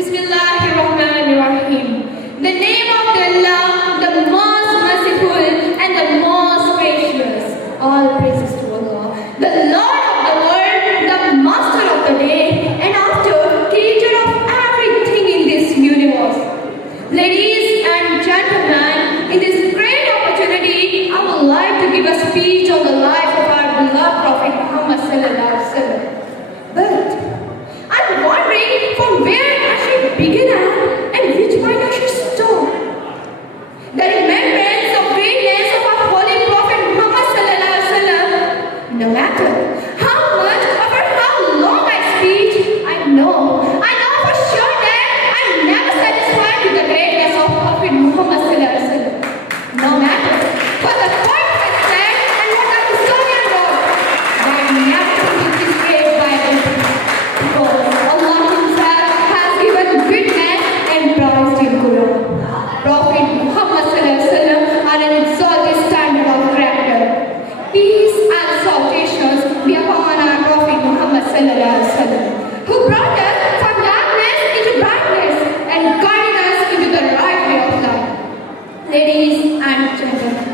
Bismillahirrahmanirrahim. The name of Allah, the most merciful and the most gracious. All praises to Allah, the Lord of the world, the master of the day, and after, teacher of everything in this universe. Ladies and gentlemen, in this great opportunity, I would like to give a speech on the life of our beloved Prophet Muhammad sallallahu alaihi wasallam. But I'm wondering from where I should begin at and which point I should stop. The remembrance of greatness of our holy Prophet Muhammad sallallahu alaihi wasallam, no matter how much or how long I speak, I know for sure that I'm never satisfied with the greatness of Prophet Muhammad sallallahu alaihi wasallam. No matter what the poet has said and what the historian wrote, I never think it is great by everything. Because Allah Himself has given witness and promised in Quran. Prophet Muhammad sallallahu alaihi wasallam are an exalted standard of character. Peace and salutations be upon our Prophet Muhammad sallallahu alaihi wasallam, who brought us from darkness into brightness and guided us into the right way of life. Ladies and gentlemen,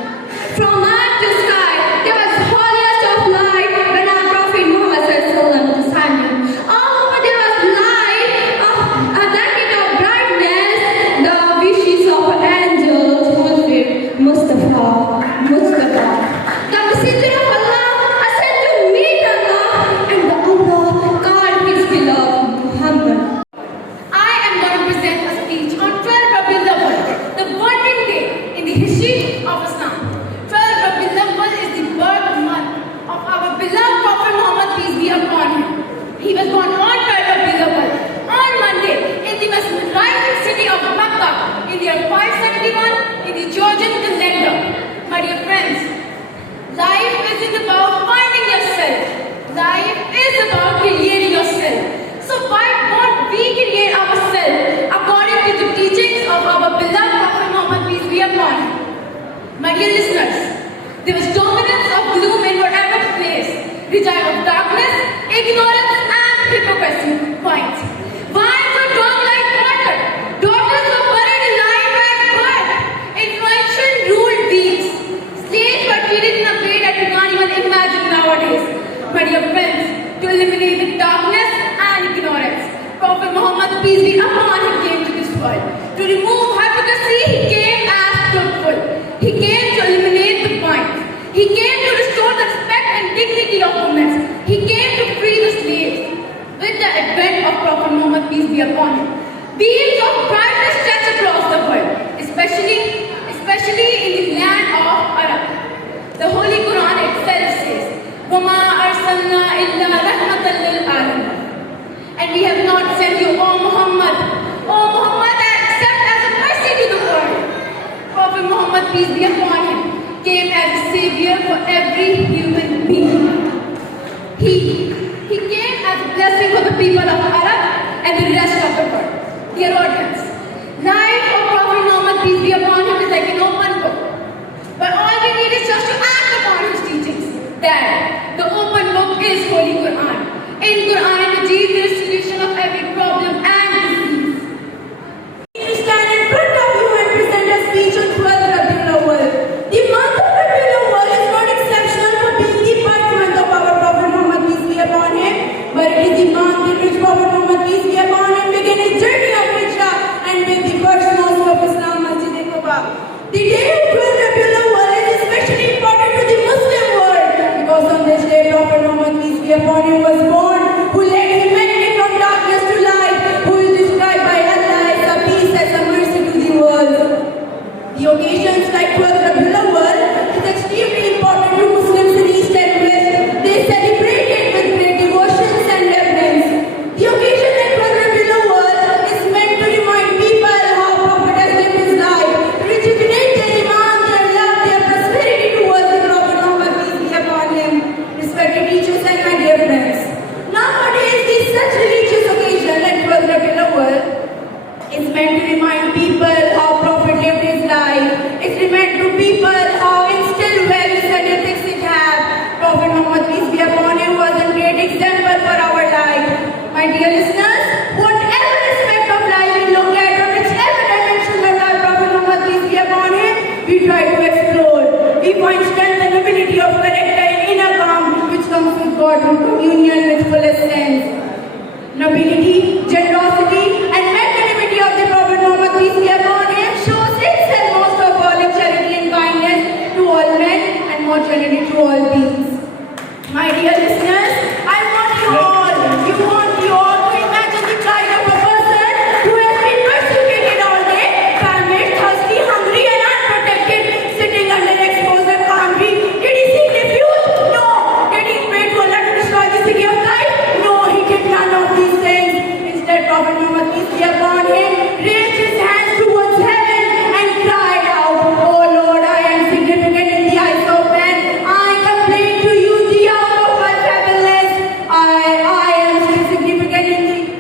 from earth to sky, there was holiest of light when our Prophet Muhammad sallallahu alaihi wasallam descended. Over there was light of a blanket of brightness, the wishes of angels fulfilled. Mustafa, the messenger of Allah, sent to meet Allah, and the Allah called His beloved Muhammad. I am going to present a speech on 12 Rabiul Awwal, the bonding day in the history of Islam. 12 Rabiul Awwal is the birth month of our beloved Prophet Muhammad, peace be upon him. He was born on 12 Rabiul Awwal, on Monday, in the mesmerizing city of Makkah, in the year 571 in the Georgian calendar. My dear friends, life isn't about finding yourself. Life is about creating yourself. So why won't we create ourselves according to the teachings of our beloved Prophet Muhammad, peace be upon him? My dear listeners, there was dominance of gloom in whatever place, the time of darkness, ignorance and hypocrisy. Point. Wives were drunk like water. Daughters were buried alive like birth. Influential ruled beings. Slaves were treated in a way that you can't even imagine nowadays. My dear friends, to eliminate the darkness and ignorance, Prophet Muhammad, peace be upon him, came to this world. To remove hypocrisy, he came as truthful. He came to eliminate the point. He came to restore the respect and dignity of women. He came to free the slaves. With the advent of Prophet Muhammad, peace be upon him, beams of brightness stretch across the world, especially in the land of Arab. The Holy Quran itself says, وَمَا أَرْسَلْنَا إِلَّا رَحْمَةً لِلْعَالَمِينَ. And we have not sent you, O Muhammad, except as a mercy to the world. Prophet Muhammad, peace be upon him, came as a savior for every human being. He came as a blessing for the people of Arab and the rest of the world. Dear audience, life of Prophet Muhammad, peace be upon him, is like an open book. But all we need is just to act upon his teachings. That the open book is Holy Quran. In Quran and Majid, there is solution of every problem and disease. To stand in front of you and present a speech on 12 Rabiul Awwal. The month of Rabiul Awwal is not exceptional for being the birth month of our Prophet Muhammad, peace be upon him, but it is the month in which Prophet Muhammad, peace be upon him, began his journey of Hijrah and built the first mosque of Islam, Masjid Quba. The day of 12 Rabiul Awwal is especially important to the Muslim world because on this day Prophet Muhammad, peace be upon him, was born, who led humanity from darkness to light, who is described by Allah as a peace, as a mercy to the world. The occasions like 12 Rabiul Awwal is extremely important to Muslims in East and West. They celebrate it with great devotions and reverence. The occasion like 12 Rabiul Awwal is meant to remind people how Prophet has lived his life, to rejuvenate their iman, their love, their prosperity towards the Prophet Muhammad, peace be upon him. Respected teachers and my dear friends, nowadays such religious occasion like 12 Rabiul Awwal is meant to